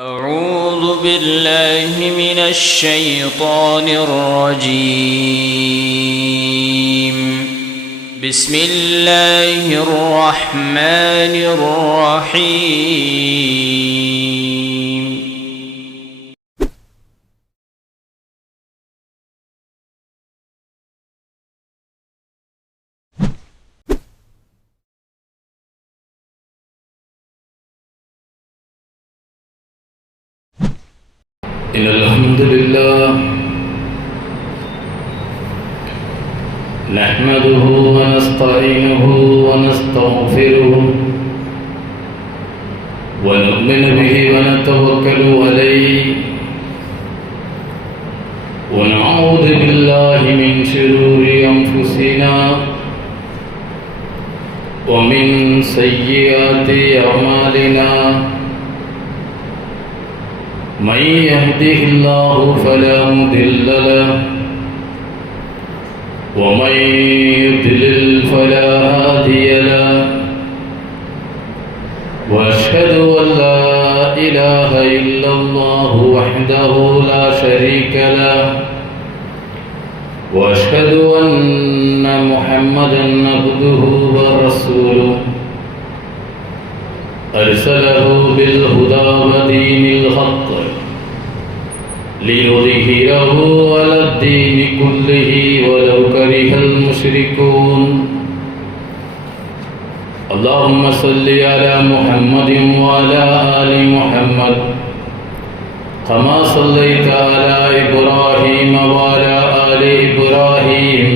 أعوذ بالله من الشيطان الرجيم. بسم الله الرحمن الرحيم. إن الحمد لله نحمده ونستعينه ونستغفره ونؤمن به ونتوكل عليه ونعوذ بالله من شرور أنفسنا ومن سيئات أعمالنا. من يهده الله فلا مضل له ومن يضلل فلا هادي له. واشهد ان لا اله الا الله وحده لا شريك له واشهد ان محمدا عبده ورسوله أرسله بالهدى ودين الحق ليظهره على الدين كله ولو كره المشركون. اللهم صل على محمد وعلى آل محمد كما صليت على إبراهيم وعلى آل إبراهيم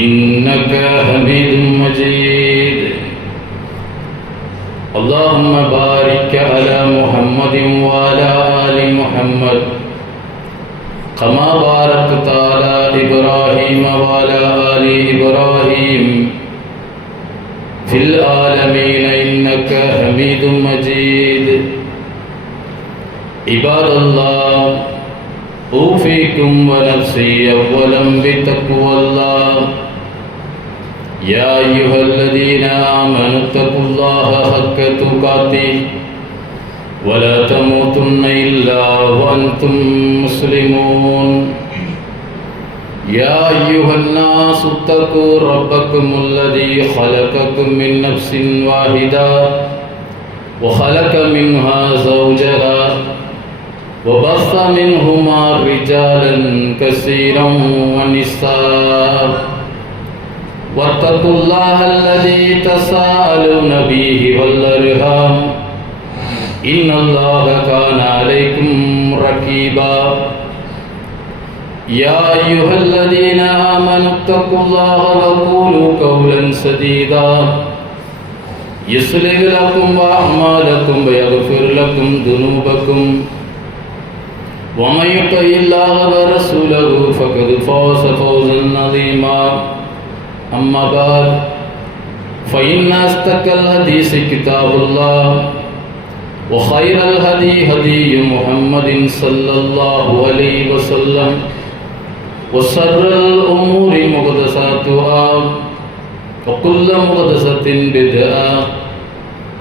إنك حميد مجيد. اللهم بارك على محمد وعلى آل محمد كما باركت على إبراهيم وعلى آل إبراهيم في العالمين إنك حميد مجيد. عباد الله، أوصيكم ونفسي أولا بتقوى الله. يا أيها الذين آمنوا اتقوا الله حق تقاته ولا تموتن إلا وأنتم مسلمون. يا أيها الناس اتقوا ربكم الذي خلقكم من نفس واحدة وخلق منها زوجها وبث منهما رجالا كثيرا ونساء. واتقوا الله الذي تساءلون به والأرحام إن الله كان عليكم رقيبا. يا أيها الذين آمنوا اتقوا الله وقولوا قولا سديدا يصلح لكم أعمالكم ويغفر لكم ذنوبكم ومن يطع الله ورسوله فقد فاز فوزا عظيما. أما بعد فإن أصدق الحديث كتاب الله وخير الهدي هدي محمد صلى الله عليه وسلم وشر الأمور محدثاتها وكل محدثة بدعة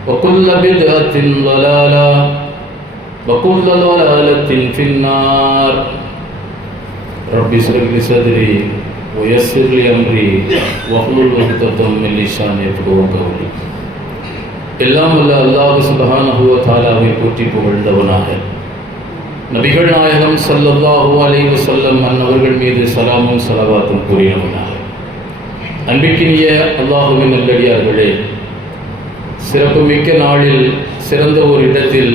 وكل بدعة ضلالة وكل ضلالة في النار. رب اشرح لي صدري ويسر لي أمري واحلل عقدة من لساني يفقهوا قولي. எல்லாம் வல்ல அல்லாஹ் சுப்ஹானஹு வ தஆலாவை போற்றி புகழ்ந்தவனாக நபிகள் நாயகம் ஸல்லல்லாஹு அலைஹி வஸல்லம் அன்னவர்கள் மீது சலாமும் ஸலவாத்தும் கூறினவனாக அன்பிற்கினிய அல்லாஹ்வின் நல்லடியார்களே, சிறப்புமிக்க நாளில் சிறந்த ஒரு இடத்தில்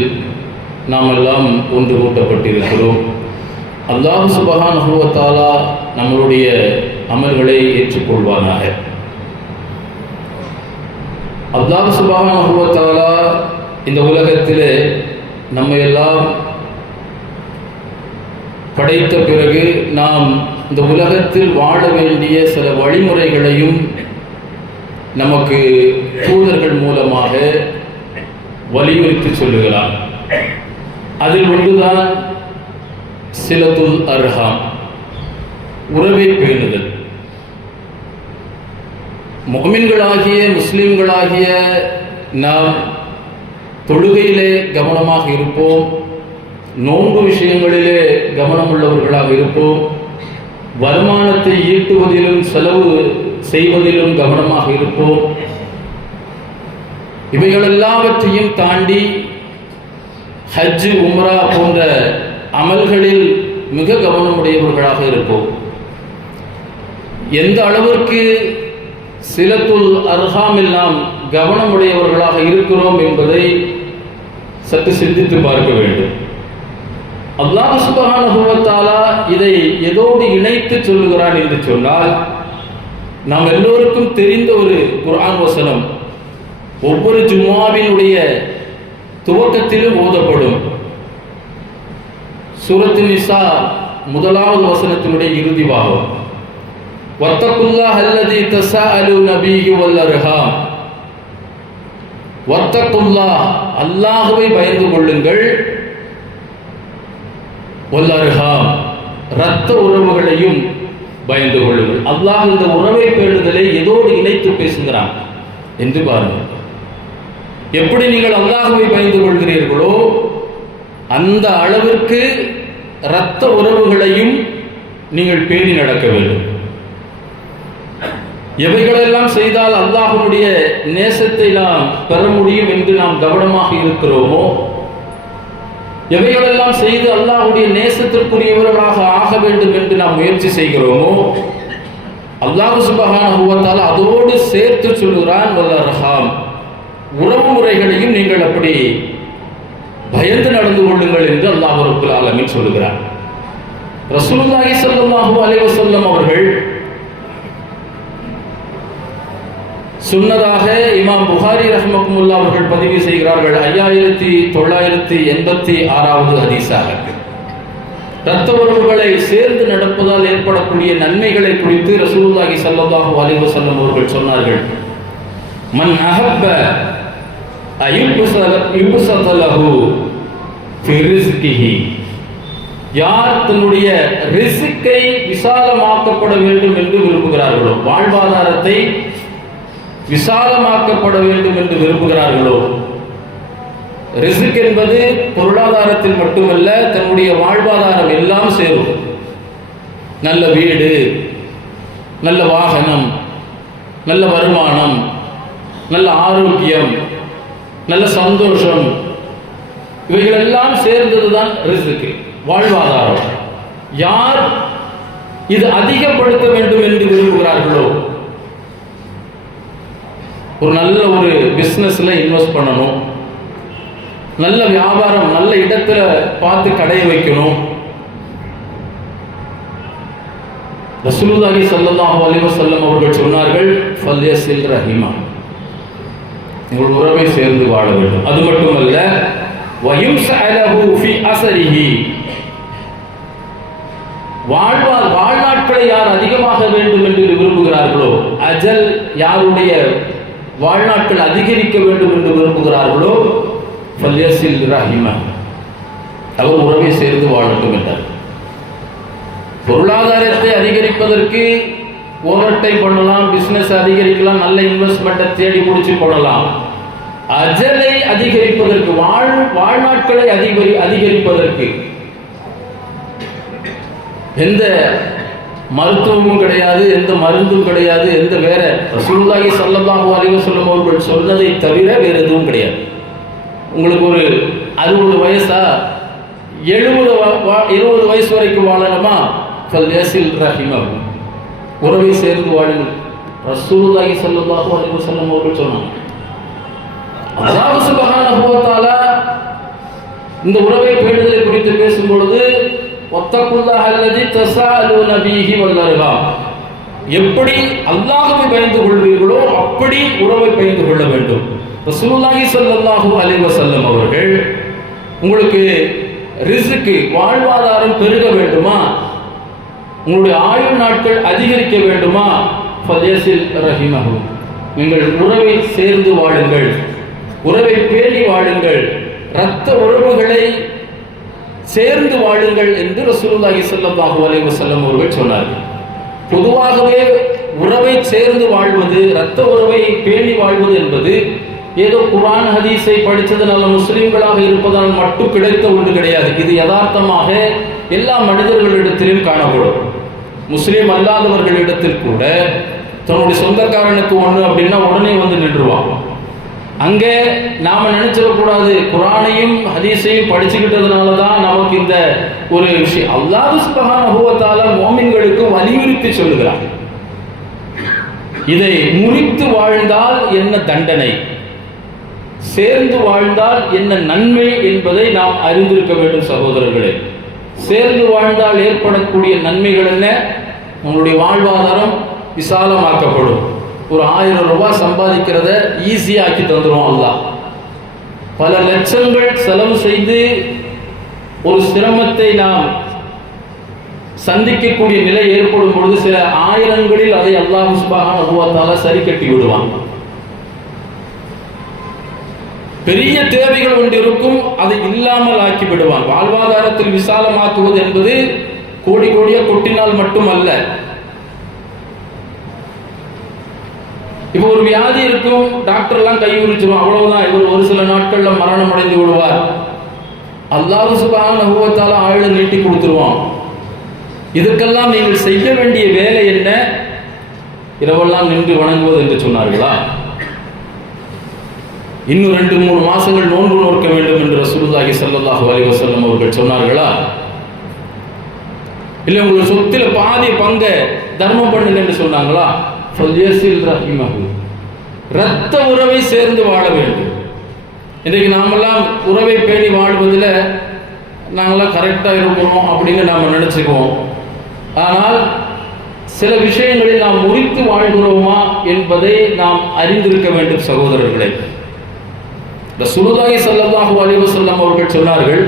நாம் எல்லாம் ஒன்று கூட்டப்பட்டிருக்கிறோம். அல்லாஹ் சுப்ஹானஹு வ தஆலா நம்மளுடைய அமல்களை ஏற்றுக்கொள்வானாக. அல்லாஹ் சுப்ஹானஹு வ தஆலா இந்த உலகத்திலே நம்மையெல்லாம் படைத்த பிறகு நாம் இந்த உலகத்தில் வாழ வேண்டிய சில வழிமுறைகளையும் நமக்கு தூதர்கள் மூலமாக வலியுறுத்தி சொல்லுகிறார். அதில் ஒன்றுதான் சிலத்துல் அர்ஹாம், உறவை பேணுதல். முஃமின்களாகிய முஸ்லிம்களாகிய நாம் தொழுகையிலே கவனமாக இருப்போம், நோன்பு விஷயங்களிலே கவனம் உள்ளவர்களாக இருப்போம், வருமானத்தை ஈட்டுவதிலும் செலவு செய்வதிலும் கவனமாக இருப்போம். இவைகள் எல்லாவற்றையும் தாண்டி ஹஜ், உம்ரா போன்ற அமல்களில் மிக கவனமுடையவர்களாக இருப்போம். எந்த அளவிற்கு சிலத்துல் அர்ஹாமில் நாம் கவனமுடையவர்களாக இருக்கிறோம் என்பதை சற்று சிந்தித்து பார்க்க வேண்டும். அல்லாஹ் சுப்ஹானஹு வ தஆலா இதை எதோடு இணைத்து சொல்லுகிறான் என்று சொன்னால், நாம் எல்லோருக்கும் தெரிந்த ஒரு குர்ஆன் வசனம் ஒவ்வொரு ஜும்ஆவினுடைய துவக்கத்திலும் ஓதப்படும். சூரத்து நிசா முதலாவது வசனத்தினுடைய இறுதி பாகம், வத்தகுல்லாஹ் அல்லதி தஸாஅலூன பிஹி வல் அர்ஹாம். வத்தகுல்லாஹ், அல்லாஹ்வை பயந்து கொள்ளுங்கள், வல் அர்ஹாம், இரத்த உறவுகளையும் பயந்து கொள்ளுங்கள். அல்லாஹ் இந்த உறவை பேணுதலை எதோடு இணைத்து பேசுகிறான் என்று பாருங்கள். எப்படி நீங்கள் அல்லாஹ்வை பயந்து கொள்கிறீர்களோ அந்த அளவிற்கு இரத்த உறவுகளையும் நீங்கள் பேணி நடக்க வேண்டும். எவைகளெல்லாம் செய்தால் அல்லாஹ்வுடைய நேசத்தை நாம் பெற முடியும் என்று நாம் கவனமாக இருக்கிறோமோ, எவைகளெல்லாம் செய்து அல்லாஹ்வுடைய நேசத்திற்குரியவர்களாக ஆக வேண்டும் என்று நாம் முயற்சி செய்கிறோமோ, அல்லாஹ் சுப்ஹானஹு வ தஆலா அதோடு சேர்த்து சொல்கிறான், வல் அர்ஹாம், உறவு முறைகளையும் நீங்கள் அப்படி பயந்து நடந்து கொள்ளுங்கள் என்று அல்லாஹ் ரப்பல் ஆலமீன் சொல்கிறார். ரசூலுல்லாஹி ஸல்லல்லாஹு அலைஹி வஸல்லம் அவர்கள் சொன்னதாக இமாம் புகாரி ரஹ்மத்துல்லாஹி அவர்கள் பதிவு செய்கிறார்கள். 5986வது ஹதீஸாக, இரத்த உறவுகளை சேர்ந்து நடப்பதால் ஏற்படக்கூடிய நன்மைகளை குறித்து ரசூலுல்லாஹி ஸல்லல்லாஹு அலைஹி வஸல்லம் அவர்கள் சொன்னார்கள், மன் அஹப்ப அயுப்ஸத லஹு ஃபி ரிஸ்கிஹி, யார் தன்னுடைய ரிஸ்கை விசாலமாக்கப்பட வேண்டும் என்று விரும்புகிறார்களோ, வாழ்வாதாரத்தை விசாலமாக்கப்பட வேண்டும் என்று விரும்புகிறார்களோ, ரிஸ்க் என்பது பொருளாதாரத்தில் மட்டுமல்ல, தன்னுடைய வாழ்வாதாரம் எல்லாம் சேரும். நல்ல வீடு, நல்ல வாகனம், நல்ல வருமானம், நல்ல ஆரோக்கியம், நல்ல சந்தோஷம், இவைகள் எல்லாம் சேர்ந்ததுதான் ரிஸ்க், வாழ்வாதாரம். யார் இது அதிகப்படுத்த வேண்டும் என்று விரும்புகிறார்களோ, ஒரு நல்ல ஒரு பிஸ்னஸ்ல இன்வெஸ்ட் பண்ணணும், நல்ல வியாபாரம், நல்ல இடத்துல பார்த்து கடையை வைக்கணும். ரசூலுல்லாஹி ஸல்லல்லாஹு அலைஹி வஸல்லம் அவர்கள் சொன்னார்கள், ஃபல்யஸில் ரஹிமா, உங்கள் உறவை சேர்ந்து வாழ வேண்டும். அது மட்டுமல்ல, வயும்ஸஅலஹு ஃபி அஸரிஹி, வாழ்நாட்களை யார் அதிகமாக வேண்டும் என்று விரும்புகிறார்களோ, அஜல், யாருடைய வாழ்நாட்கள் அதிகரிக்க வேண்டும் என்று விரும்புகிறார்களோ, ஃபல்யஸில் ரஹிமா, அவர் உறவை சேர்ந்து வாழட்டும் என்றார். பொருளாதாரத்தை அதிகரிப்பதற்கு ஓவர் டைம் பண்ணலாம், பிசினஸ் அதிகரிக்கலாம், நல்ல இன்வெஸ்ட்மெண்ட்டை தேடி பிடிச்சி போடலாம். அஜலை அதிகரிப்பதற்கு, வாழ்நாட்களை அதிகரிப்பதற்கு எந்த மருத்துவமும் கிடையாது, எந்த மருந்தும் கிடையாது, எந்த வேற ரசூலுல்லாஹி ஸல்லல்லாஹு அலைஹி வஸல்லம் அவர்கள் சொன்னதை தவிர வேற எதுவும் கிடையாது. உங்களுக்கு ஒரு 60 வயசா, 20 வயசு வரைக்கும் வாழணுமா, ஃபல்யஸில் ரஹிமஹு, உறவை சேர்ந்து வாழுங்கள். ரசூலுல்லாஹி ஸல்லல்லாஹு அலைஹி வஸல்லம் அவர்கள் சொன்னாங்க. அல்லாஹ் சுப்ஹானஹு வ தஆலா இந்த உறவை பேணுதலை குறித்து பேசும் பொழுது, வத்தகுல்லாஹ் அல்லதி தஸாஅலூன பிஹி வல் அர்ஹாம், எப்படி அல்லாஹ்வை பயந்து கொள்வீர்களோ அப்படி உறவை பயந்து கொள்ள வேண்டும். ரசூலுல்லாஹி ஸல்லல்லாஹு அலைஹி வஸல்லம் அவர்கள், உங்களுக்கு ரிஸ்க், வாழ்வாதாரம் பெருக வேண்டுமா, உங்களுடைய ஆயுள் நாட்கள் அதிகரிக்க வேண்டுமா, ஃபல்யஸில் ரஹிமஹு, நீங்கள் உறவை சேர்ந்து வாழுங்கள், உறவை பேணி வாழுங்கள், இரத்த உறவுகளை சேர்ந்து வாழுங்கள் என்று ரசூலுல்லாஹி ஸல்லல்லாஹு அலைஹி வஸல்லம் அவர்கள் சொன்னார்கள். பொதுவாகவே உறவை சேர்ந்து வாழ்வது, இரத்த உறவை பேணி வாழ்வது என்பது ஏதோ குர்ஆன் ஹதீஸை படித்ததனால முஸ்லிம்களாக இருப்பதால் மட்டும் கிடைத்த ஒன்று கிடையாது. இது யதார்த்தமாக எல்லா மனிதர்களிடத்திலும் காணப்படும். முஸ்லீம் அல்லாதவர்களிடத்தில் கூட தன்னுடைய சொந்தக்காரனுக்கு ஒன்று அப்படின்னா உடனே வந்து நின்றுவான். அங்கே நாம நினைச்சிடக்கூடாது குர்ஆனையும் ஹதீஸையும் படிச்சுக்கிட்டதுனால தான் நமக்கு இந்த ஒரு விஷயம். அல்லாஹ் சுப்ஹானஹு வ தஆலா முஃமின்களுக்கு வலியுறுத்தி சொல்லுகிறார், இதை முறித்து வாழ்ந்தால் என்ன தண்டனை, சேர்ந்து வாழ்ந்தால் என்ன நன்மை என்பதை நாம் அறிந்திருக்க வேண்டும் சகோதரர்களே. சேர்ந்து வாழ்ந்தால் ஏற்படக்கூடிய நன்மைகள் என்ன? உங்களுடைய வாழ்வாதாரம் விசாலமாக்கப்படும். ஒரு 1000 ரூபாய் சம்பாதிக்கிறத ஈஸியாக ஆக்கி தந்துடும் அல்லாஹ். பல லட்சங்கள் செலவு செய்து ஒரு சிரமத்தை நாம் சந்திக்கக்கூடிய நிலை ஏற்படும் பொழுது சில ஆயிரங்களில் அதை அல்லாஹ் சுப்ஹானஹு வ தஆலா சரி கட்டி விடுவான். பெரிய தேவைகள் ஒன்று இருக்கும், அதை இல்லாமல் ஆக்கி விடுவான். வாழ்வாதாரத்தில் விசாலமாக்குவது என்பது கோடி கோடியா கொட்டினால் மட்டுமல்ல. இப்போ ஒரு வியாதி இருக்கும், டாக்டர் எல்லாம் கை உரிச்சிடும், அவ்வளவுதான், இவர் ஒரு சில நாட்கள்ல மரணம் அடைந்து விடுவார். அல்லாஹ் சுப்ஹானஹு வ தஆலா ஆயுளை நீட்டி கொடுத்துருவான். இதுக்கெல்லாம் நீங்கள் செய்ய வேண்டிய வேலை என்ன? இரவெல்லாம் நின்று வணங்குவது என்று சொன்னார்களா? இன்னும் 2-3 மாசங்கள் நோன்பு நோக்க வேண்டும் என்று ரசூலுல்லாஹி ஸல்லல்லாஹு அலைஹி வஸல்லம் அவர்கள் சொன்னார்களா? இல்லை உங்கள் சொத்துல பாதி பங்க தர்மம் பண்ணுங்க என்று சொன்னாங்களா? ஃபல்யஸில் ரஹிமஹு, இரத்த உறவை சேர்ந்து வாழ வேண்டும். இன்றைக்கு நாமெல்லாம் உறவை பேணி வாழ்வதில் நாங்களாம் கரெக்டாக இருக்கிறோம் அப்படின்னு நாம் நினச்சிக்குவோம். ஆனால் சில விஷயங்களில் நாம் முறித்து வாழ்கிறோமா என்பதை நாம் அறிந்திருக்க வேண்டும் சகோதரர்களே. ரசூலுல்லாஹி ஸல்லல்லாஹு அலைஹி வஸல்லம் அவர்கள் சொன்னார்கள்,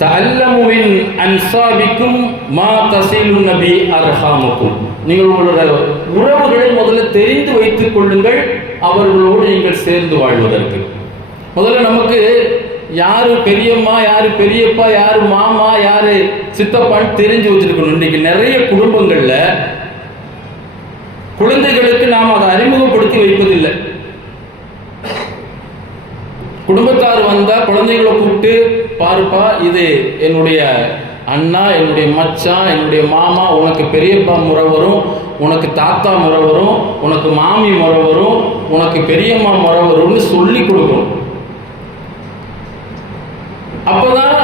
தஅல்லமு மின் அன்சாபிக்கும் மா தஸிலு நபி அர்ஹாமுக்கும். நீங்கள் உங்களுடைய உறவுகளை முதல்ல தெரிந்து வைத்துக் கொள்ளுங்கள், அவர்களோடு நீங்கள் சேர்ந்து வாழ்வதற்கு. முதல்ல நமக்கு யாரு பெரியம்மா, யாரு பெரியப்பா, யாரு மாமா, யாரு சித்தப்பான்னு தெரிஞ்சு வச்சிருக்கணும். இன்னைக்கு நிறைய குடும்பங்கள்ல குழந்தைகளுக்கு நாம் அதை அறிமுகப்படுத்தி வைப்பதில்லை. குடும்பத்தார் வந்தா குழந்தைகளை கூப்பிட்டு, பாருப்பா இது என்னுடைய அண்ணா, என்னுடைய மச்சான், என்னுடைய மாமா, உனக்கு பெரியப்பா முறை வரும், உனக்கு தாத்தா முறை வரும், உனக்கு மாமி முறை வரும், உனக்கு பெரியம்மா முறை வரும்னு சொல்லி கொடுக்கணும். அப்பதான்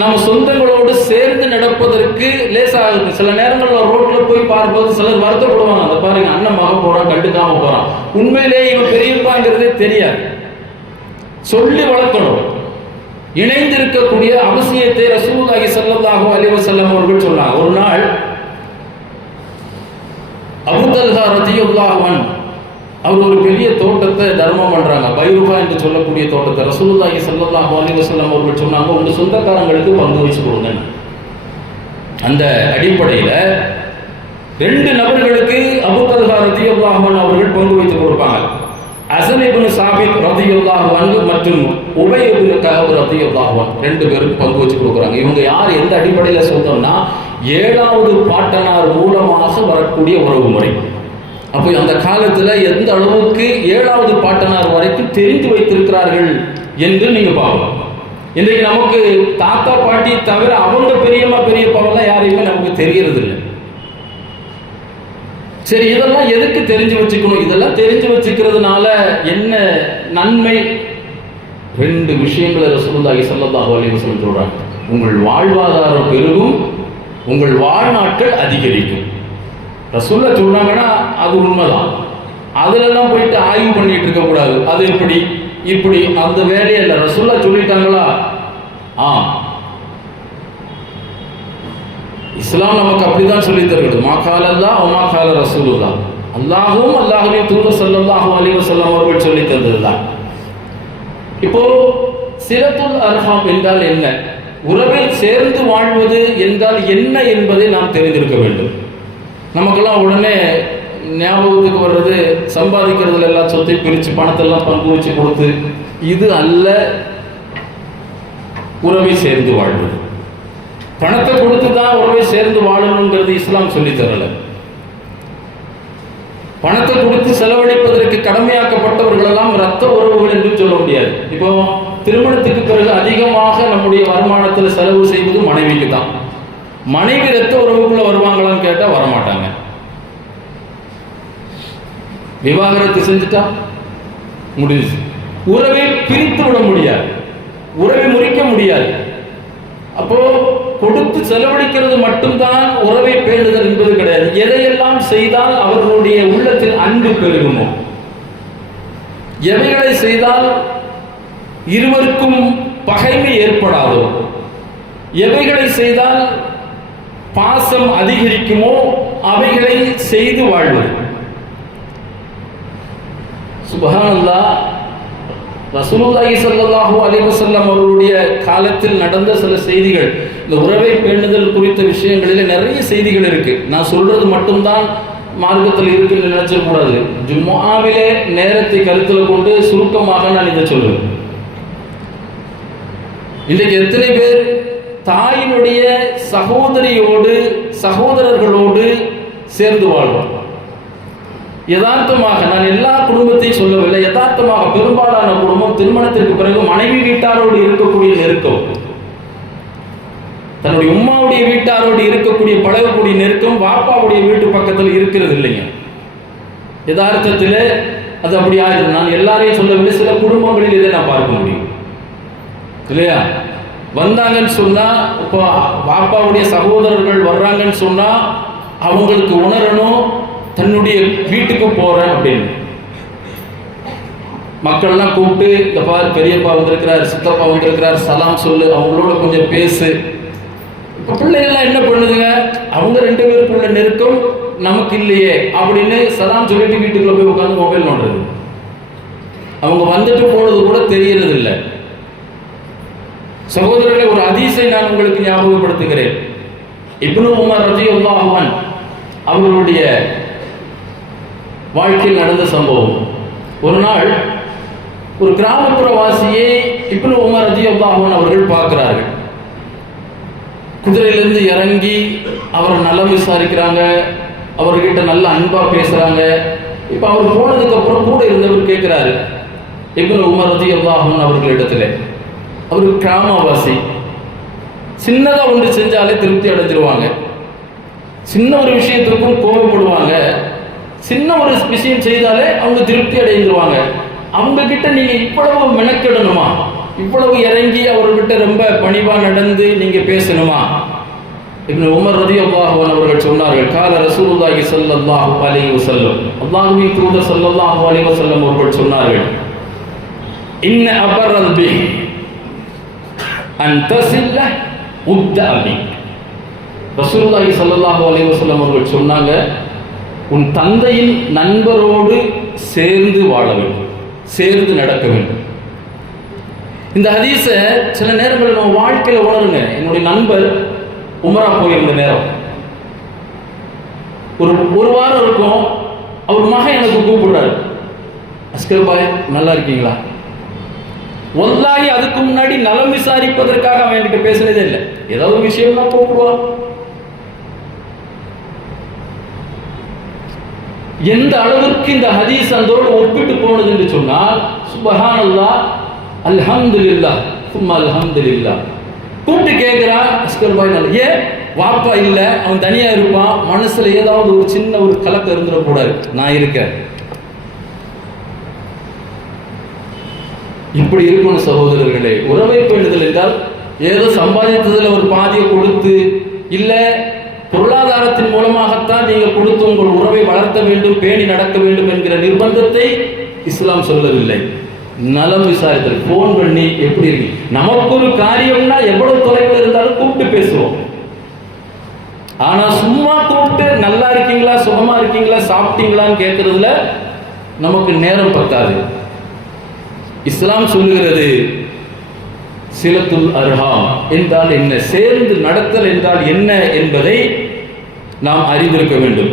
நம்ம சொந்தங்களோடு சேர்ந்து நடப்பதற்கு லேசாக இருக்கும். சில நேரங்களில் ரோட்ல போய் பார்ப்பது சிலர் வருத்தப்படுவாங்க, அதை பாருங்க அண்ணன் மகன் போறான், கண்டுக்காம போறான். உண்மையிலேயே இவன் பெரியப்பாங்கிறதே தெரியாது. சொல்லி வளர்க்கணும். இணைந்து இருக்கக்கூடிய அவசியத்தை ரசூலுல்லாஹி ஸல்லல்லாஹு அலைஹி வஸல்லம் அவர்கள் சொன்னாங்க. ஒரு நாள் அபூ தல்ஹா ரலியல்லாஹு அன்ஹு அவர் ஒரு பெரிய தோட்டத்தை தர்மம் பண்றாங்க, பைருஹா என்று சொல்லக்கூடிய தோட்டத்தை. ரசூலுல்லாஹி ஸல்லல்லாஹு அலைஹி வஸல்லம் அவர்கள் சொன்னாங்க, உங்க சொந்தக்காரங்களுக்கு பங்கு வச்சு கொடுங்க. அந்த அடிப்படையில் 2 நபர்களுக்கு அபூ தல்ஹா ரலியல்லாஹு அன்ஹு அவர்கள் பங்கு வைத்து கொடுப்பாங்க. அஸன் இப்னு சாபித் ரலியல்லாஹு அன்ஹு மற்றும் உபை இப்னு கஅப் ரலியல்லாஹு அன்ஹு 2 பேரும் பங்கு வச்சு கொடுக்குறாங்க. இவங்க யார், எந்த அடிப்படையில் சொல்றோம்னா 7வது பாட்டனார் மூலமாக வரக்கூடிய உறவு முறை. அப்போ அந்த காலத்துல எந்த அளவுக்கு 7வது பாட்டனார் வரைக்கும் தெரிந்து வைத்திருக்கிறார்கள் என்று நீங்க பார்க்கலாம். இன்றைக்கு நமக்கு தாத்தா பாட்டி தவிர அவங்க பெரியம்மா பெரியப்பாவெல்லாம் யாரையுமே நமக்கு தெரியறது இல்லை. சரி, இதெல்லாம் எதுக்கு தெரிஞ்சு வச்சுக்கணும்? இதெல்லாம் தெரிஞ்சு வச்சுக்கிறதுனால என்ன நன்மை? 2 விஷயங்களை ரசூலுல்லாஹி ஸல்லல்லாஹு அலைஹி வஸல்லம் சொல்றாங்க. உங்கள் வாழ்வாதாரம் பெருகும், உங்கள் வாழ்நாட்கள் அதிகரிக்கும். ரசூலுல்லாஹ் சொல்றாங்கன்னா அது உண்மைதான். அதுலெல்லாம் போயிட்டு ஆய்வு பண்ணிட்டு இருக்க கூடாது. அது எப்படி இப்படி அந்த வேலையை இல்லை. ரசூலுல்லாஹ் சொல்லிட்டாங்களா? இஸ்லாம் நமக்கு அப்படிதான் சொல்லி தருகிறது. மா கால அல்லாஹ் வ மா கால ரசூலுல்லாஹ். அல்லாஹ்வும் அல்லாஹ்வின் தூதர் ஸல்லல்லாஹு அலைஹி வஸல்லம் அவர்கள் சொல்லி தந்ததுதான். இப்போ சிலத்துல் அர்ஹாம் என்றால் என்ன, உறவை சேர்ந்து வாழ்வது என்றால் என்ன என்பதை நாம் தெரிந்திருக்க வேண்டும். நமக்கெல்லாம் உடனே ஞாபகத்துக்கு வர்றது சம்பாதிக்கிறதுல எல்லாம் சொத்தை பிரித்து பணத்தெல்லாம் பங்கு வச்சு கொடுத்து, இது அல்ல உறவை சேர்ந்து வாழ்வது. பணத்தை கொடுத்து தான் உறவை சேர்ந்து வாழணுங்கிறது இஸ்லாம் சொல்லி தரல. பணத்தை கொடுத்து செலவழிப்பதற்கு கடமையாக்கப்பட்டவர்கள் எல்லாம் இரத்த உறவுகள் என்று சொல்ல முடியாது. இப்போ திருமணத்துக்கு பிறகு அதிகமாக நம்முடைய வருமானத்தில் செலவு செய்வது மனைவிக்கு தான். மனைவி இரத்த உறவுக்குள்ள வருவாங்களான்னு கேட்டா வரமாட்டாங்க. விவாகரத்து செஞ்சுட்டா முடிஞ்சு. உறவை பிரித்து விட முடியாது, உறவை முறிக்க முடியாது. அப்போ கொடுத்து செலவழிக்கிறது மட்டும்தான் உறவை பேணுதல் என்பது கிடையாது. எதையெல்லாம் செய்தால் அவர்களுடைய உள்ளத்தில் அன்பு பெருகுமோ, எவைகளை செய்தால் இருவருக்கும் பகைமை ஏற்படாதோ, எவைகளை செய்தால் பாசம் அதிகரிக்குமோ அவைகளை செய்து வாழ்வது. சுப்ஹானல்லாஹ், ரசூலுல்லாஹி ஸல்லல்லாஹு அலைஹி வஸல்லம் அவர்களுடைய காலத்தில் நடந்த சில செய்திகள், இந்த உறவை பேணுதல் குறித்த விஷயங்களில் நிறைய செய்திகள் இருக்கு. நான் சொல்றது மட்டும்தான் மார்க்கத்தில் இருக்குன்னு நினைச்சக்கூடாது. ஜும்ஆவிலே நேரத்தை கருத்தில் கொண்டு சுருக்கமாக நான் இதை சொல்லுவேன். இன்றைக்கு எத்தனை பேர் தாயினுடைய சகோதரியோடு சகோதரர்களோடு சேர்ந்து வாழ்வாங்க? யதார்த்தமாக, நான் எல்லா குடும்பத்தையும் சொல்லவில்லை, யதார்த்தமாக பெரும்பாலான குடும்பம் திருமணத்திற்கு பிறகு மனைவி வீட்டாரோடு இருக்கக்கூடிய நெருக்கம், தன்னுடைய உம்மாவுடைய வீட்டாரோடு இருக்கக்கூடிய பழகக்கூடிய நெருக்கம் வாப்பாவுடைய வீட்டு பக்கத்தில் இருக்கிறது இல்லைங்க. யதார்த்தத்தில் அது அப்படி ஆகுது. நான் எல்லாரையும் சொல்லவில்லை, சில குடும்பங்களில் இதை நான் பார்க்க முடியும் இல்லையா? வந்தாங்கன்னு சொன்னா, இப்போ வாப்பாவுடைய சகோதரர்கள் வர்றாங்கன்னு சொன்னா அவங்களுக்கு உணரணும் தன்னுடைய வீட்டுக்கு போறேன் அப்படின்னு. மக்கள்லாம் கூப்பிட்டு, இந்த பாரு பெரியப்பா வந்திருக்கிறார், சித்தப்பா வந்திருக்கிறார், சலாம் சொல்லு, அவங்களோட கொஞ்சம் பேசு. இப்போ பிள்ளைகள்லாம் என்ன பண்ணுதுங்க, அவங்க 2 பேருக்குள்ள நெருக்கம் நமக்கு இல்லையே அப்படின்னு சலாம் சொல்லிட்டு வீட்டுக்குள்ள போய் உட்காந்து மொபைல் நோண்டுறது. அவங்க வந்துட்டு போனது கூட தெரியறது இல்லை. சகோதரர்களே, ஒரு ஹதீஸை நான் உங்களுக்கு ஞாபகப்படுத்துகிறேன். இப்னு உமர் ரலியல்லாஹு அன்ஹு அவர்களுடைய வாழ்க்கையில் நடந்த சம்பவம். ஒரு நாள் ஒரு கிராமப்புற வாசியை இப்னு உமர் ரலியல்லாஹு அன்ஹு அவர்கள் பார்க்கிறார்கள். குதிரையிலிருந்து இறங்கி அவரை நலம் விசாரிக்கிறாங்க, அவர்கிட்ட நல்ல அன்பா பேசுறாங்க. இப்ப அவர் போனதுக்கு அப்புறம் கூட இருந்தவர் கேட்கிறாரு இப்னு உமர் ரலியல்லாஹு அன்ஹு அவர்களிடத்துல, அவருக்கு கிராமவாசி, சின்னதா ஒன்று செஞ்சாலே திருப்தி அடைஞ்சிருவாங்க, சின்ன ஒரு விஷயத்திற்கும் கோபப்படுவாங்க, சின்ன ஒரு விஷயம் செய்தாலே அவங்க திருப்தி அடைந்துருவாங்க. அவங்க கிட்ட நீங்க இவ்வளவு மெனக்கெடணுமா, இவ்வளவு இறங்கி அவர்கிட்ட ரொம்ப பணிவா நடந்து நீங்க பேசணுமா? இப்னு உமர் ரலியல்லாஹு அன்ஹு அவர்கள் சொன்னார்கள், கால ரசூலுல்லாஹி ஸல்லல்லாஹு அலைஹி வஸல்லம், அல்லாஹ்வின் தூதர் ஸல்லல்லாஹு அலைஹி வஸல்லம் அவர்கள் சொன்னார்கள், இன்ன அபரல் பி அன் தஸில்ல உத்தஅபி. ரசூலுல்லாஹி ஸல்லல்லாஹு அலைஹி வஸல்லம் அவர்கள் சொன்னாங்க, உன் தந்தையின் நண்பரோடு சேர்ந்து வாழ வேண்டும், சேர்ந்து நடக்க வேண்டும். இந்த ஹதீஸை சில நேரங்களில் நம்ம வாழ்க்கையில் உணருங்க. என்னுடைய நண்பர் உமரா போயிருந்த நேரம், ஒரு வாரம் இருக்கும், அவர் மகன் எனக்கு கூப்பிடுறாரு, அஸ்கர் பாய் நல்லா இருக்கீங்களா? வல்லாஹி அதுக்கு முன்னாடி நலம் விசாரிப்பதற்காக அவன் என்கிட்ட பேசினதே இல்லை. ஏதாவது ஒரு விஷயம்னா கூப்பிடுவான். எந்த அளவுக்கு இந்த ஹதீஸ் அதோடு ஒப்பிட்டு போனது என்று சொன்னால், சுப்ஹானல்லாஹ், அல்ஹம்துலில்லாஹ், சும்மா அல்ஹம்துலில்லாஹ். கூப்பிட்டு கேட்கிறா, அஸ்கர் பாய் நல்ல, ஏன் வாப்பா இல்லை, அவன் தனியா இருப்பான், மனசுல ஏதாவது ஒரு சின்ன ஒரு கலக்கம் இருந்துடக்கூடாது, நான் இருக்கேன். இப்படி இருக்கணும் சகோதரர்களே. உறவை பேணுதல் என்றால் ஏதோ சம்பாதித்ததில் ஒரு பாதியை கொடுத்து, இல்ல பொருளாதாரத்தின் மூலமாகத்தான் நீங்கள் கொடுத்து உங்கள் உறவை வளர்த்த வேண்டும், பேணி நடக்க வேண்டும் என்கிற நிர்பந்தத்தை இஸ்லாம் சொல்லவில்லை. நலம் விசாரித்தல், போன் பண்ணி எப்படி இருக்கு, நமக்கு ஒரு காரியம்னா எவ்வளவு தொலைவில் இருந்தாலும் கூப்பிட்டு பேசுவோம். ஆனா சும்மா கூப்பிட்டு நல்லா இருக்கீங்களா, சுகமா இருக்கீங்களா, சாப்பிட்டீங்களான்னு கேட்கறதுல நமக்கு நேரம் பத்தாது. இஸ்லாம் சொல்லுகிறது, சிலத்துல் அர்ஹாம் என்றால் என்ன, சேர்ந்து நடத்தல் என்றால் என்ன என்பதை நாம் அறிந்திருக்க வேண்டும்.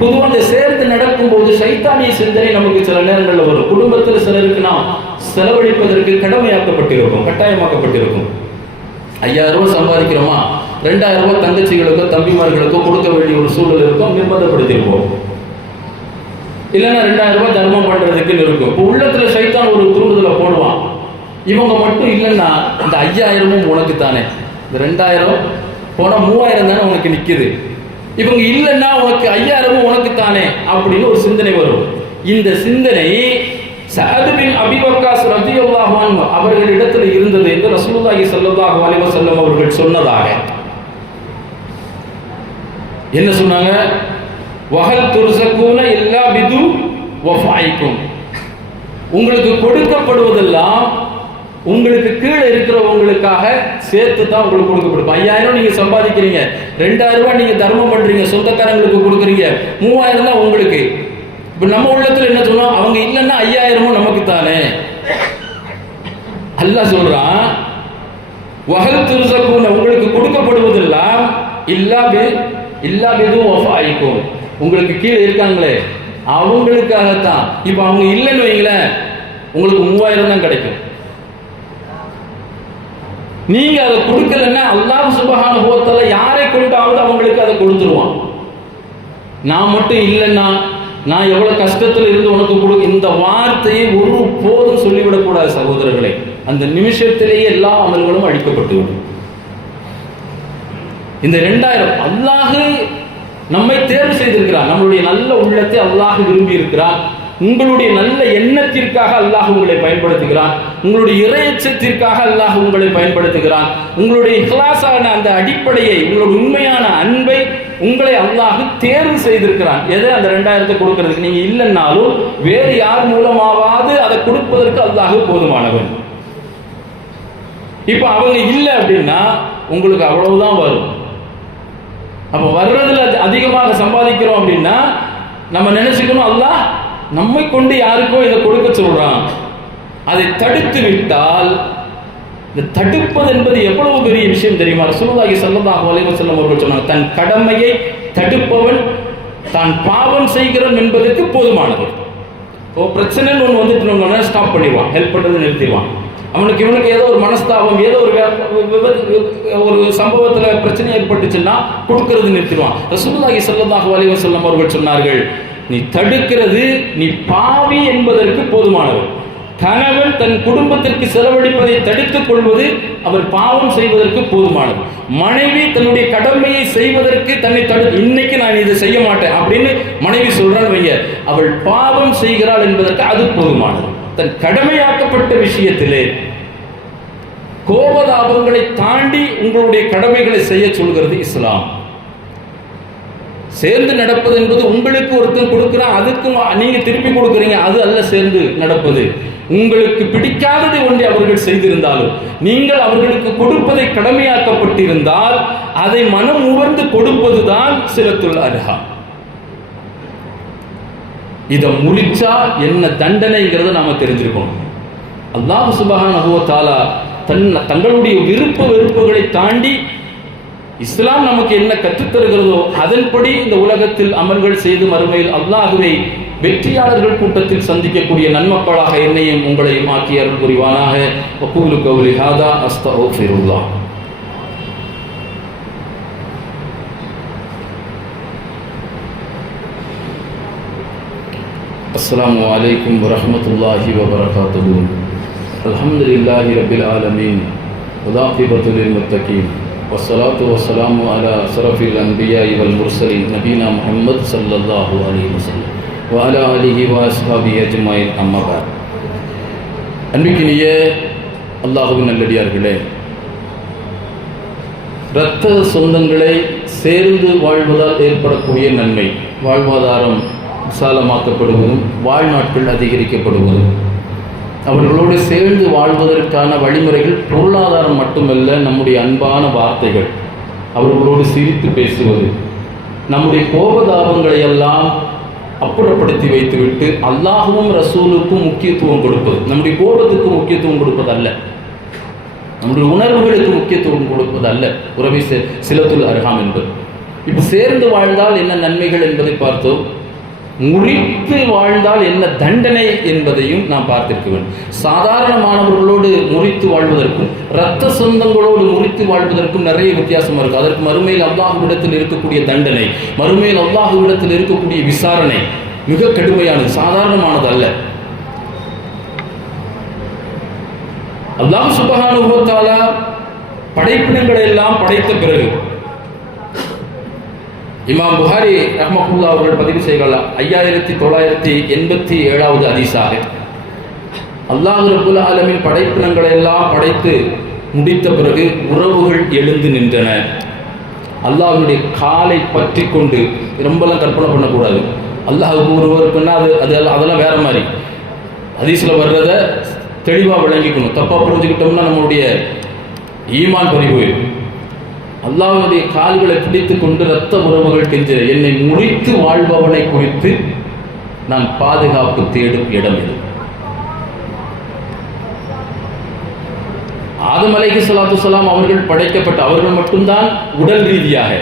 பொதுவாக சேர்ந்து நடக்கும்போது சைத்தானிய சிந்தனை நமக்கு சில நேரங்களில் வரும். குடும்பத்தில் சிலருக்கு நாம் செலவழிப்பதற்கு கடமையாக்கப்பட்டிருக்கும், கட்டாயமாக்கப்பட்டிருக்கும். 5000 ரூபாய் சம்பாதிக்கிறோமா, 2000 ரூபாய் தங்கச்சிகளுக்கோ தம்பிமார்களுக்கோ கொடுக்க வேண்டிய ஒரு சூழல் இருக்கும், நிர்பந்தப்படுத்தியிருப்போம். இல்லைன்னா 2000 ரூபாய் தர்மம் பண்றதுக்குன்னு இருக்கும். இப்போ உள்ளத்துல சைத்தான் ஒரு தூண்டுதலை போடுவான். இவங்க மட்டும் இல்லைன்னா இந்த 5000மும் உனக்கு தானே, இந்த 2000 போனா 3000 தானே உனக்கு நிக்குது, இவங்க இல்லைன்னா உனக்கு 5000மும் உனக்கு தானே அப்படின்னு ஒரு சிந்தனை வரும். இந்த சிந்தனை சஅத் பின் அபி வக்காஸ் ரலியல்லாஹு அன்ஹு அவர்களிடத்தில் இருந்தது என்று ரசூலுல்லாஹி ஸல்லல்லாஹு அலைஹி வஸல்லம் அவர்கள் சொன்னதாக. என்ன சொன்னாங்க? வஹல் துர்ஸகூன இல்லா பிது வஃபாயிக்கும், உங்களுக்கு கொடுக்கப்படுவதெல்லாம் உங்களுக்கு கீழே இருக்கிறவங்களுக்காக சேர்த்து தான் உங்களுக்கு கொடுக்கப்படும். 5000 நீங்க சம்பாதிக்கிறீங்க, 2000 ரூபாய் நீங்க தர்மம் பண்றீங்க, சொந்தக்காரங்களுக்கு கொடுக்குறீங்க, 3000 தான் உங்களுக்கு. இப்ப நம்ம உள்ளத்துல என்ன சொன்னோம்? அவங்க இல்லைன்னா 5000மும் நமக்கு தானே. அல்லாஹ் சொல்றான், வஹல் துர்ஸகூன, உங்களுக்கு கொடுக்கப்படுவதெல்லாம் இல்லா பிது வஃபாயிக்கும், உங்களுக்கு கீழே இருக்காங்களே அவங்களுக்காகத்தான். இப்ப அவங்க இல்லைன்னு வைங்களேன், உங்களுக்கு 3000 தான் கிடைக்கும். நீங்க அதை கொடுக்கலன்னா அல்லாஹ் சுப்ஹானஹு வ தஆலா யாரை கொண்டாவது அவங்களுக்கு அதை கொடுத்துருவான். நான் மட்டும் இல்லைன்னா நான் எவ்வளவு கஷ்டத்தில் இருந்து உனக்கு கொடு, இந்த வார்த்தையை ஒரு போதும் சொல்லிவிடக் கூடாது சகோதரர்களே. அந்த நிமிஷத்திலேயே எல்லா அமல்களும் அழிக்கப்பட்டு விடும். இந்த 2000 அல்லாஹ் நம்மை தேர்வு செய்திருக்கிறார். நம்மளுடைய நல்ல உள்ளத்தை அல்லாஹ் விரும்பி இருக்கிறார். உங்களுடைய நல்ல எண்ணத்திற்காக அல்லாஹ் உங்களை பயன்படுத்துகிறான். உங்களுடைய இறையச்சத்திற்காக அல்லாஹ் உங்களை பயன்படுத்துகிறான். உங்களுடைய இஹ்லாஸான அந்த அடிப்படையை, உங்களுடைய உண்மையான அன்பை உங்களை அல்லாஹ் தேர்வு செய்திருக்கிறான். எதை? அந்த 2000 கொடுக்கிறதுக்கு. நீங்க இல்லைன்னாலும் வேறு யார் மூலமாவது அதை கொடுப்பதற்கு அல்லாஹ் போதுமானவன். இப்ப அவங்க இல்லை அப்படின்னா உங்களுக்கு அவ்வளவுதான் வரும். அப்ப வர்றதுல அதிகமாக சம்பாதிக்கிறோம் அப்படின்னா நம்ம நினைச்சுக்கணும், அல்லாஹ் நம்மை கொண்டு யாருக்கோ இதை கொடுக்க சொல்றான். அதை தடுத்து விட்டால், இந்த தடுப்பது என்பது எவ்வளவு பெரிய விஷயம் தெரியுமா? ரசூலுல்லாஹி ஸல்லல்லாஹு அலைஹி வஸல்லம் அவர்கள் சொன்னாங்க, தன் கடமையை தடுப்பவன் தான் பாவம் செய்கிறான் என்பதற்கு போதுமானது. இப்போ பிரச்சனைன்னு ஒன்று வந்துட்டு ஸ்டாப் பண்ணிடுவான், ஹெல்ப் பண்றது நிறுத்திடுவான். அவனுக்கு இவனுக்கு ஏதோ ஒரு மனஸ்தாபம், ஏதோ ஒரு சம்பவத்துல பிரச்சனை ஏற்பட்டுச்சுன்னா கொடுக்கிறது நிறுத்திடுவான். ரசூலுல்லாஹி ஸல்லல்லாஹு அலைஹி வஸல்லம் அவர்கள் சொன்னார்கள், நீ தடுக்கிறது நீ பாவி என்பதற்கு போதுமானவர். கணவன் தன் குடும்பத்திற்கு செலவழிப்பதை தடுத்துக் கொள்வது அவர் பாவம் செய்வதற்கு போதுமானது. மனைவி தன்னுடைய கடமையை செய்வதற்கு தன்னை இன்னைக்கு நான் இதை செய்ய மாட்டேன் அப்படின்னு மனைவி சொல்றான்னு வைங்க, அவள் பாவம் செய்கிறாள் என்பதற்கு அது போதுமானது. தன் கடமையாக்கப்பட்ட விஷயத்திலே கோபதாபங்களை தாண்டி உங்களுடைய கடமைகளை செய்ய சொல்கிறது இஸ்லாம். சேர்ந்து நடப்பது என்பது உங்களுக்கு ஒருத்தன் கொடுக்கிறான், அதுக்கு நீங்க திருப்பி கொடுக்குறீங்க, அது அல்ல சேர்ந்து நடப்பது. உங்களுக்கு பிடிக்காததை ஒன்றை அவர்கள் செய்திருந்தாலும் நீங்கள் அவர்களுக்கு கொடுப்பதை கடமையாக்கப்பட்டிருந்தால் அதை மனம் உவர்ந்து கொடுப்பதுதான் சிலத்துல் அர்ஹா. இதை முறிச்சா என்ன தண்டனைங்கிறத நாம தெரிஞ்சிருக்கோம். அல்லாஹ் சுப்ஹானஹு வ தஆலா தங்களுடைய விருப்ப வெறுப்புகளை தாண்டி இஸ்லாம் நமக்கு என்ன கற்றுத்தருகிறதோ அதன்படி இந்த உலகத்தில் அமல்கள் செய்து மறுமையில் அல்லாஹுவை வெற்றியாளர்கள் கூட்டத்தில் சந்திக்கக்கூடிய நன்மக்களாக என்னையும் உங்களையும் ஆக்கி அருள் புரிவானாக. வகூலு கௌலி ஹாதா அஸ்தக்ஃபிருல்லாஹ். அஸ்ஸலாமு அலைக்கும் வரஹ்மத்துல்லாஹி வபரகாத்துஹு. அல்ஹம்துலில்லாஹி ரப்பில் ஆலமீன் வஆகிபத்துல் முத்தகீன் வஸ்ஸலாத்து வஸ்ஸலாமு அலா அஷ்ரஃபில் அன்பியாஇ வல் முர்ஸலீன் நபீனா முஹம்மத் ஸல்லல்லாஹு அலைஹி வஸல்லம் வ அலா ஆலிஹி வ அஸ்ஹாபிஹி அஜ்மஈன். அம்மா பஅத். அன்பிற்கினிய அல்லாஹ்வின் நல்லடியார்களே, இரத்த சொந்தங்களை சேர்ந்து வாழ்வதால் ஏற்படக்கூடிய நன்மை, வாழ்வாதாரம் விசாலமாக்கப்படுவதும் வாழ்நாட்கள் அதிகரிக்கப்படுவதும், அவர்களோடு சேர்ந்து வாழ்வதற்கான வழிமுறைகள் பொருளாதாரம் மட்டுமல்ல, நம்முடைய அன்பான வார்த்தைகள், அவர்களோடு சிரித்து பேசுவது, நம்முடைய கோபதாபங்களை எல்லாம் அப்புறப்படுத்தி வைத்துவிட்டு அல்லாஹ்வும் ரசூலுக்கும் முக்கியத்துவம் கொடுப்பது. நம்முடைய கோபத்துக்கு முக்கியத்துவம் கொடுப்பது அல்ல, நம்முடைய உணர்வுகளுக்கு முக்கியத்துவம் கொடுப்பது அல்ல உறவை சிலத்துல் அர்ஹாம் என்பது. இப்போ சேர்ந்து வாழ்ந்தால் என்ன நன்மைகள் என்பதை பார்த்தோம். முறித்து வாழ்ந்தால் என்ன தண்டனை என்பதையும் நாம் பார்த்திருக்க வேண்டும். சாதாரணமானவர்களோடு முறித்து வாழ்வதற்கும் இரத்த சொந்தங்களோடு முறித்து வாழ்வதற்கும் நிறைய வித்தியாசம் இருக்கு. அதற்கு மறுமையில் அல்லாஹ்விடத்தில் இருக்கக்கூடிய தண்டனை, மறுமையில் அல்லாஹ்விடத்தில் இருக்கக்கூடிய விசாரணை, மிக கடுமையானது, சாதாரணமானது அல்ல. அல்லாஹ் சுப்ஹானஹு வ தஆலா படைப்பினங்களை எல்லாம் படைத்த பிறகு இமாம் புகாரி ரஹ்மத்துல்லாஹி அவர்கள் பதிவு செய்கிறார் 5987வது ஹதீஸாக, அல்லாஹ் ரப்புல் ஆலமீன் படைப்பினங்களை எல்லாம் படைத்து முடித்த பிறகு உறவுகள் எழுந்து நின்றன. அல்லாஹ்வுடைய காலை பற்றி கொண்டு, ரொம்பலாம் கற்பனை பண்ணக்கூடாது. அல்லாஹ்வுக்கு ஒருவருக்குன்னா அதெல்லாம் வேற மாதிரி. ஹதீஸில் வர்றதை தெளிவாக விளங்கிக்கணும். தப்பாக புரிஞ்சுக்கிட்டோம்னா நம்மளுடைய ஈமான் பறிவு. அல்லாஹ்வுடைய கால்களை பிடித்து கொண்டு இரத்த உறவுகள் கெஞ்ச, என்னை முறித்து வாழ்பவனை குறித்து நான் பாதுகாப்பு தேடும் இடம் இது. ஆதம் அலைஹிஸ்ஸலாத்து வஸ்ஸலாம் அவர்கள் படைக்கப்பட்ட, அவர்கள் மட்டும்தான் உடல் ரீதியாக.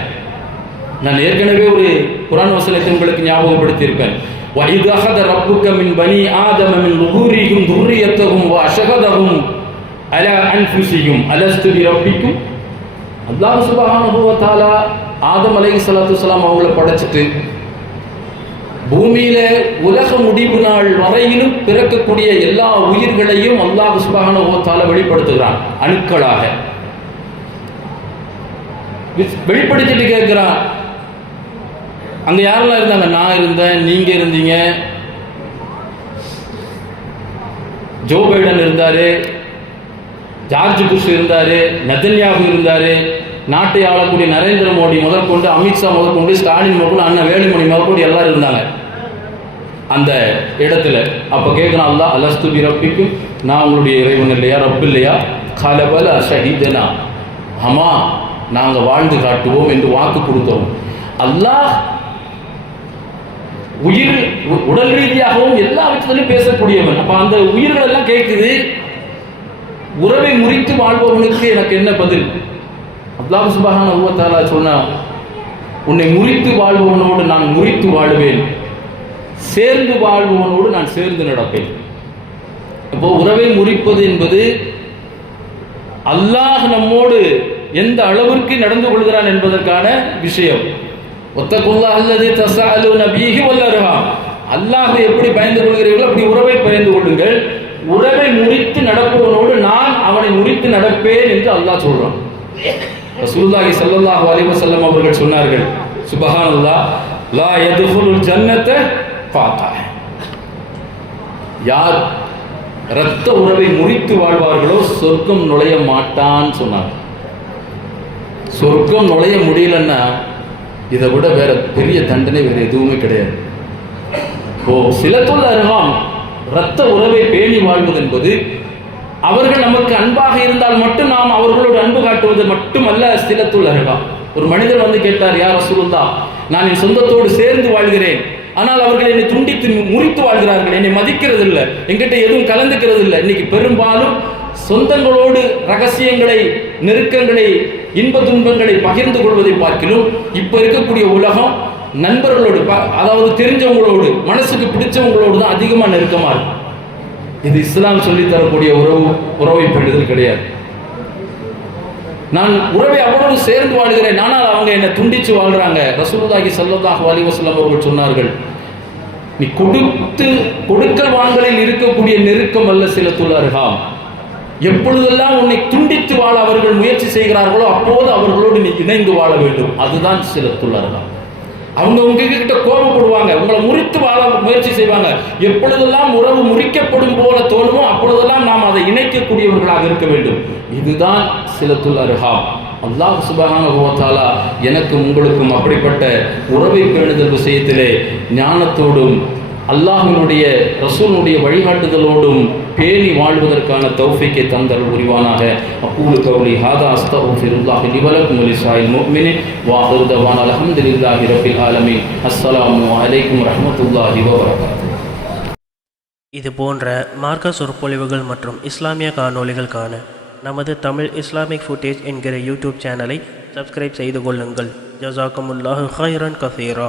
நான் ஏற்கனவே ஒரு குர்ஆன் வசனத்தை உங்களுக்கு ஞாபகப்படுத்தியிருப்பேன். وَإِذْ أَخَذَ رَبُّكَ مِنْ بَنِي آدَمَ مِنْ ظُهُورِهِمْ ذُرِّيَّتَهُمْ وَأَشْهَدَهُمْ عَلَى أَنفُسِهِمْ أَلَسْتُ بِرَبِّكُمْ. அல்லாஹ் சுப்ஹானஹு வ தஆலா ஆதம் அலைஹிஸ்ஸலாத்து வஸ்ஸலாம் அவங்களை படைச்சிட்டு பூமியில உலக முடிவு நாள் வரையிலும் பிறக்கக்கூடிய எல்லா உயிர்களையும் அல்லாஹ் சுப்ஹானஹு வ தஆலா வெளிப்படுத்துகிறான். அணுக்களாக வெளிப்படுத்திட்டு கேட்கிறான், அங்க யாரெல்லாம் இருந்தாங்க? நான் இருந்தேன், நீங்க இருந்தீங்க, ஜோ பைடன் இருந்தாரு, ஜார்ஜ் புஷ் இருந்தாரு, நெதன்யாஹு இருந்தாரு, நாட்டை ஆளக்கூடிய நரேந்திர மோடி முதற்கொண்டு, அமித்ஷா முதற்கொண்டு, ஸ்டாலின் முதற்கொண்டு, அண்ணன் வேலுமணி முதற்கொண்டு எல்லாரும் இருந்தாங்க அந்த இடத்துல. அப்ப கேட்கலாம், அல்லாஹ் அலஸ்து பி ரப்பிக்கும், நான் உங்களுடைய இறைவன் இல்லையா, ரப்பு இல்லையா? கலபல ஷஹீதனா, ஆமா நாங்க வாழ்ந்து காட்டுவோம் என்று வாக்கு கொடுத்தோம். அல்லாஹ் உயிர் உடல் ரீதியாகவும் எல்லா விஷயத்திலும் பேசக்கூடியவன். அப்ப அந்த உயிர்கள் எல்லாம் கேட்குது, உறவை முறித்து வாழ்பவனுக்கு எனக்கு என்ன பதில்? அல்லாஹ் சுப்ஹானஹு வ தஆலா சொன்னா, உன்னை முறித்து வாழ்பவனோடு நான் முறித்து வாழுவேன், சேர்ந்து வாழ்பவனோடு நான் சேர்ந்து நடப்பேன். இப்போ உறவை முறிப்பது என்பது அல்லாஹ் நம்மோடு எந்த அளவிற்கு நடந்து கொள்கிறான் என்பதற்கான விஷயம். ஒத்தகுல்லாஹ் அல்லதி தஸஅலூன பிஹி வல் அர்ஹாம், அல்லாஹ்வை எப்படி பயந்து கொள்கிறீர்களோ அப்படி உறவை பயந்து கொள்ளுங்கள். உறவை முறித்து நடப்பவனோடு நான் அவனை முறித்து நடப்பேன் என்று அல்லாஹ் சொல்றான். ரசூலுல்லாஹி ஸல்லல்லாஹு அலைஹி வஸல்லம் அவர்கள் சொன்னார்கள், சுப்ஹானல்லாஹ், லா யதுகுலுல் ஜன்னத ஃபாதா, யார் இரத்த உறவை முறித்து வாழ்வார்களோ சொர்க்கம் நுழைய மாட்டான் சொன்னார். சொர்க்கம் நுழைய முடியலன்னா இதை விட வேற பெரிய தண்டனை வேற எதுவுமே கிடையாது. ஓ சிலத்துல் அர்ஹாம், இரத்த உறவை பேணி வாழ்வது என்பது அவர்கள் நமக்கு அன்பாக இருந்தால் மட்டும் நாம் அவர்களோடு அன்பு காட்டுவது மட்டுமல்ல. சிலத்துல் அர்ஹாம், ஒரு மனிதர் வந்து கேட்டார், யா ரசூலுல்லாஹ், நான் என் சொந்தத்தோடு சேர்ந்து வாழ்கிறேன், ஆனால் அவர்கள் என்னை துண்டித்து முறித்து வாழ்கிறார்கள், என்னை மதிக்கிறது இல்லை, என்கிட்ட எதுவும் கலந்துக்கிறது இல்லை. இன்னைக்கு பெரும்பாலும் சொந்தங்களோடு ரகசியங்களை, நெருக்கங்களை, இன்ப துன்பங்களை பகிர்ந்து கொள்வதை பார்க்கிலும் இப்ப இருக்கக்கூடிய உலகம் நண்பர்களோடு, அதாவது தெரிஞ்சவங்களோடு, மனசுக்கு பிடிச்சவங்களோடு தான் அதிகமா நெருக்கமா இருக்கு. இது இஸ்லாம் சொல்லித்தரக்கூடிய உறவை பேணுதல் கிடையாது. நான் உறவை அவ்வளவு சேர்ந்து வாழ்கிறேன், ஆனால் அவங்க என்னை துண்டிச்சு வாழ்றாங்க. ரசூலுல்லாஹி ஸல்லல்லாஹு அலைஹி வஸல்லம் அவர்கள் சொன்னார்கள், நீ கொடுக்கல் வாங்கலில் இருக்கக்கூடிய நெருக்கம் அல்ல சிலத்துல் அர்ஹாம். எப்பொழுதெல்லாம் உன்னை துண்டித்து வாழ அவர்கள் முயற்சி செய்கிறார்களோ அப்போது அவர்களோடு நீ இணைந்து வாழ வேண்டும். அதுதான் சிலத்துல் அர்ஹாம். அவங்க உங்ககிட்ட கோபப்படுவாங்க, உங்களை முறித்து வாழ முயற்சி செய்வாங்க. எப்பொழுதெல்லாம் உறவு முறிக்கப்படும் போல தோணுமோ அப்பொழுதெல்லாம் நாம் அதை இணைக்கக்கூடியவர்களாக இருக்க வேண்டும். இதுதான் சிலத்துல் அர்ஹாம். அல்லாஹ் சுப்ஹானஹு வ தஆலா எனக்கும் உங்களுக்கும் அப்படிப்பட்ட உறவை பேணுதல் விஷயத்திலே ஞானத்தோடும் அல்லாஹ்வினுடைய ரசூலுடைய வழிகாட்டுதலோடும் பேணி வாழ்வதற்கான தௌஃபீக்கை தந்தல் புரிவானாக. அக்கூலு கௌலி ஹாதா அஸ்தக்ஃபிருல்லாஹி லி வ லக்கும் வ லிஸாயில் முஃமினீன் வ ஆகிரு தவானா அல்ஹம்துலில்லாஹி ரப்பில் ஆலமீன். அஸ்ஸலாமு அலைக்கும் வரஹ்மத்துல்லாஹி வ பரகாத்துஹு. இது போன்ற மார்க்க சொற்பொழிவுகள் மற்றும் இஸ்லாமிய காணொளிகள் காண நமது தமிழ் இஸ்லாமிக் ஃபுட்டேஜ் என்கிற யூடியூப் சேனலை சப்ஸ்கிரைப் செய்து கொள்ளுங்கள். ஜஸாக்குமுல்லாஹு கைரன் கஸீரா.